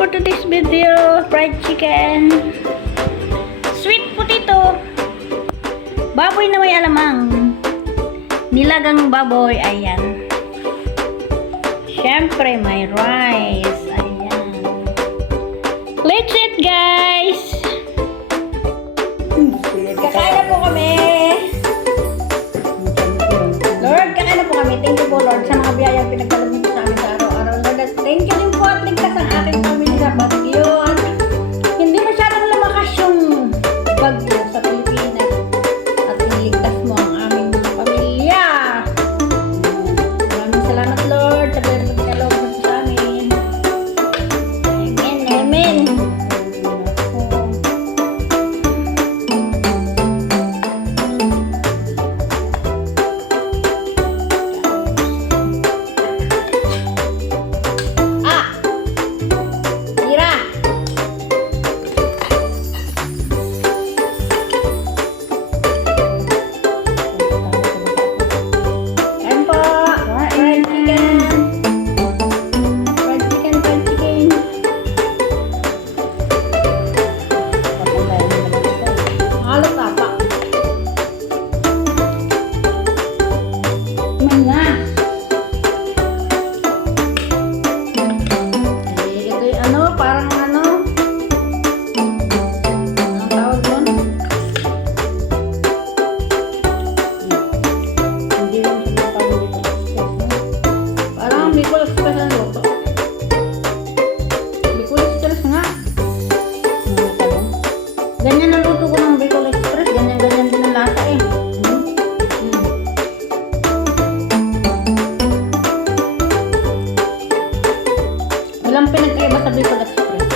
for today's video, fried chicken, sweet potato, baboy na may alamang, nilagang baboy, ayan. Syempre, may rice, ayan. Let's eat, guys! Kakain na po kami! Lord, kakain na po kami. Thank you po, Lord, sa mga biyayang pinagkalam niyo sa amin sa araw-araw. Lord, at thank you din po at ligtas ang ating pamilya sa bagyo. At hindi masyadong lumakas yung bagyo sa Pilipinas. At niligtas mo ang aming mga pamilya. Maraming salamat, Lord, sa pagkakalob mo sa amin. Amen, amen. Ganyan ang luto ko ng Bicol Express. Ganyan-ganyan din ang lasa eh. Walang pinagkaiba sa Bicol Express.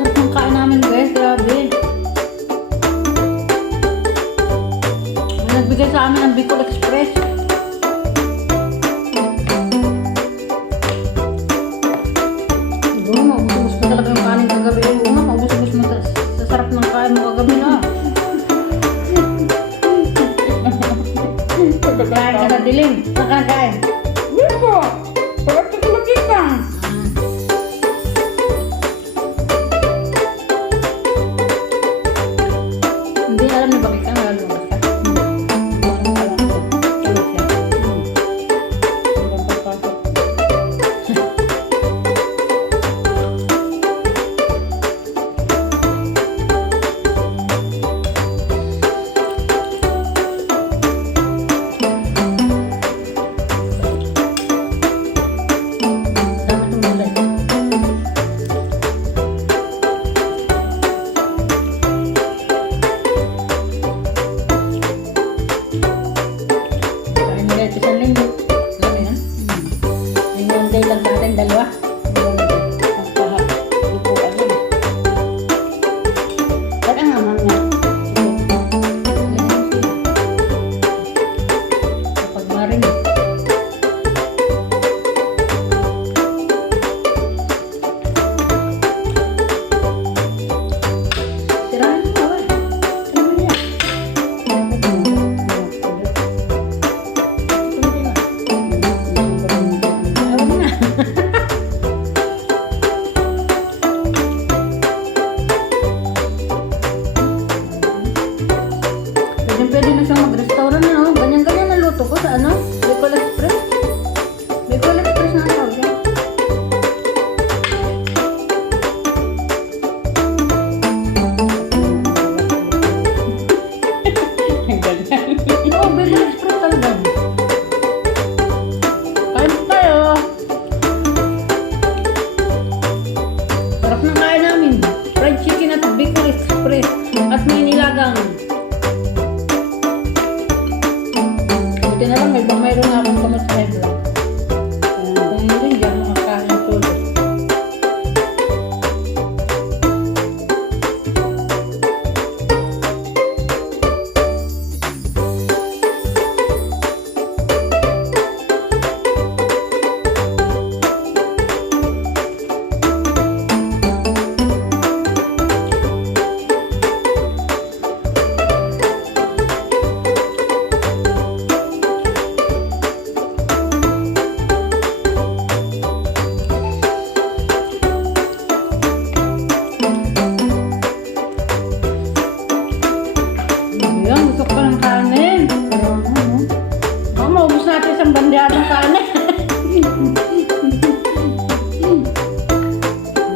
Sarap ng kain namin, guys. Grabe. May nagbigay sa amin ng Bicol Express. Maubos ko talaga yung kanin kagabi. Maubos mo sa sarap ng kain mo kagabi na. Pagkakain ka sa dilim. Nakakain. Wiko! Sarap ka tumakita.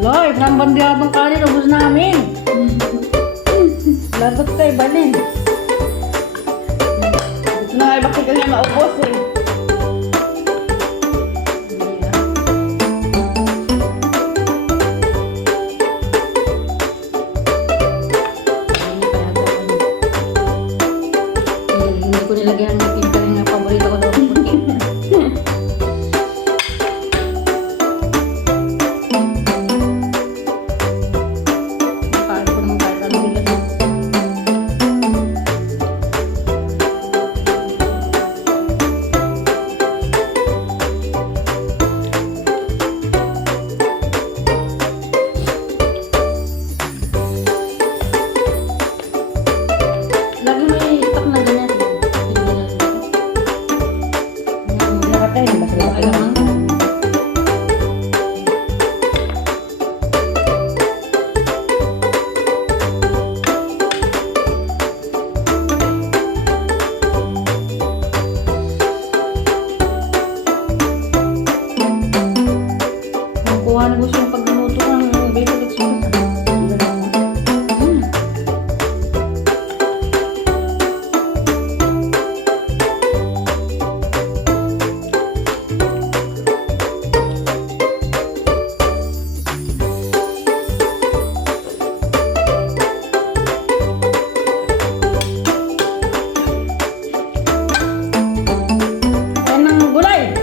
Loy, isang bandiyadong kanin, ubus namin. Lagot ka, ibalin. Gusto na nga bakit kanya maubos eh. Hindi ko nilagyan ng pinta yung paborito ko daw. Kain ko naman kahit ano bilis. Lagi may itak na ganyan. Nakatay na ba sila? Alamang. Nakuha na gusto yung pagluto ng basic express. Ayan ng gulay.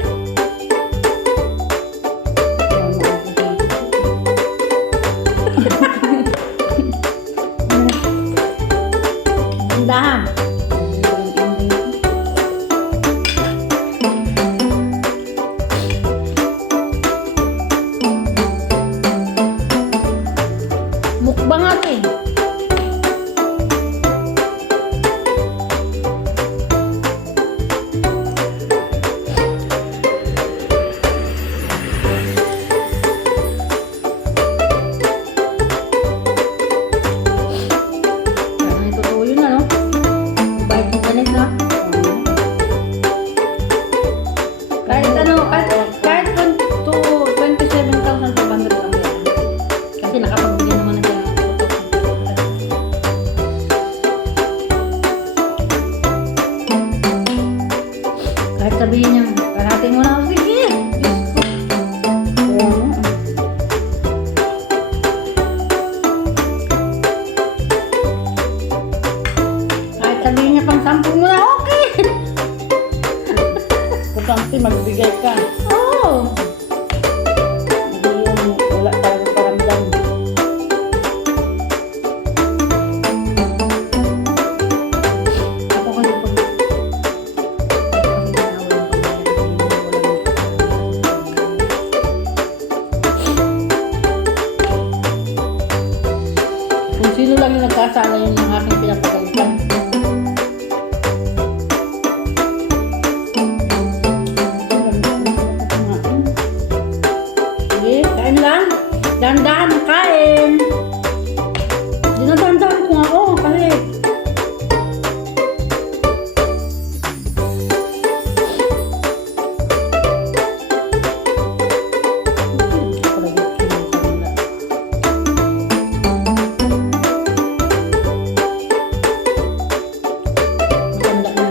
Dahan. Mukbang natin. Parang totoo yun ano? Bayad ng ganit na. Kahit ano, kahit 27,500 lang yan. Kasi nakapagbigyan naman na siya ng 2,000. Kahit sabihin niya, parating mo na ako, sige. Diyos ko. Kahit sabihin niya pang 10 mo na, okay. Importante magbigay ka. Oo. Hindi yung wala talaga paramdam. Ako kasi pag... Kung sino lang yung nagkasala yun ng aking pinapagalitan. Sige, kain lang. Dahan-dahan, kain. Dinadahan-dahan ko nga ako kasi matanda na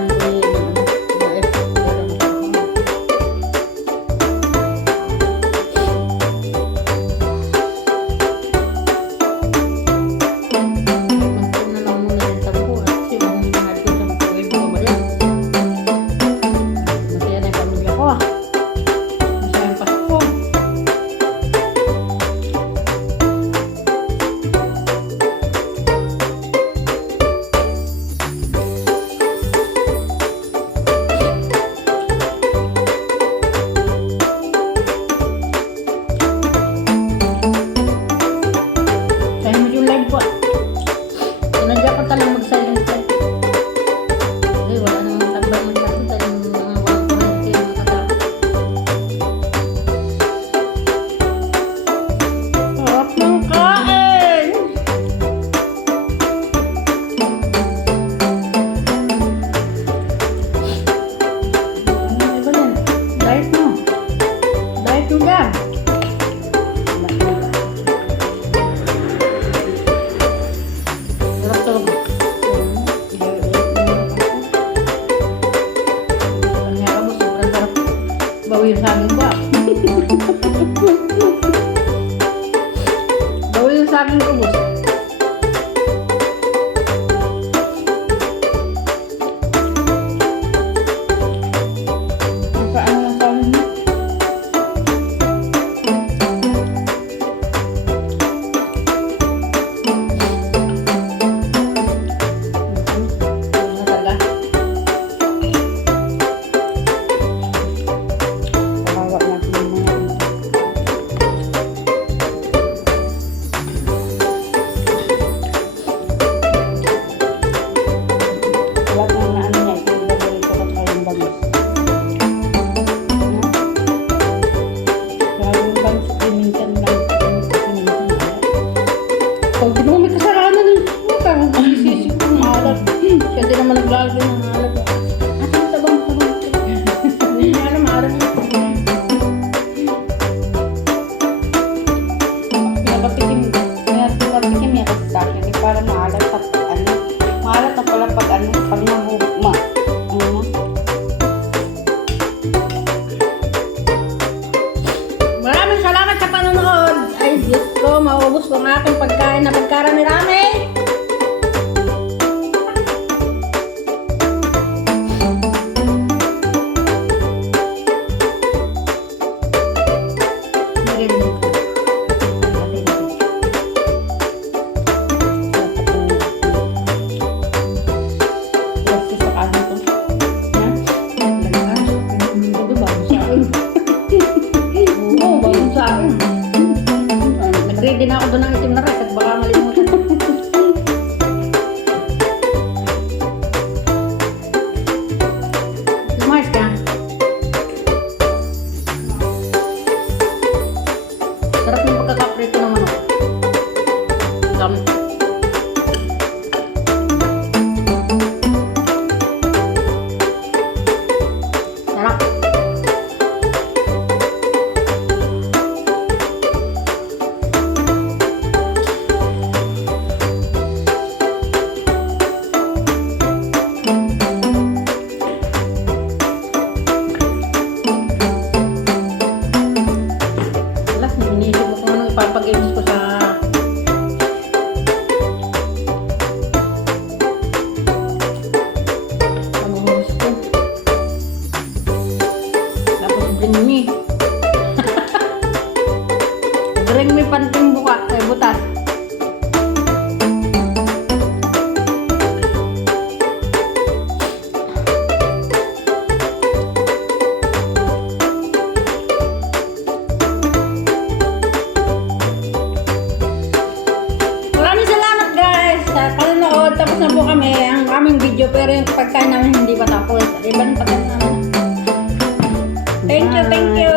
saging ubos. Ang paano ng kanin mo? Ano talaga? Kawawa natin yung mga ito. Lahat ng na ano niya, ito yung gagawin ko at kayong bangus. Kaya yung bangus, minsan lang. Minsan lang. Pag di mo may kasalanan ng puta, isisip ko ng alat. Siya din naman naglalagay ng alat. Ate, tabang. Hindi niya alam, alam mo. Pinapatikim niya kasi sa akin, eh, para maalat at ano, maalat na pala pag ano, pag nahugma. Ano? Maraming salamat sa panonood. Ay, Diyos ko, maubos ko ang aking pagkain na pagkarami-rami. Kasi sa kanin to. Ha? Oo, bagong sa akin. Nag-ready na ako doon ng itim na rice at baka malimutan. Lumayas ka. Sarap ng pagkakaprito ng manok. Dami. Sarap. Wala, iniisip ko kung anong ipapagames ko sa pag-umus ko. Tapos bring me. Bring me panting buka, butas. Maraming salamat guys sa panonood. Tapos na po kami ang aming video pero yung pagkain namin hindi pa tapos. Iba ng pagkain namin. Thank you, thank you.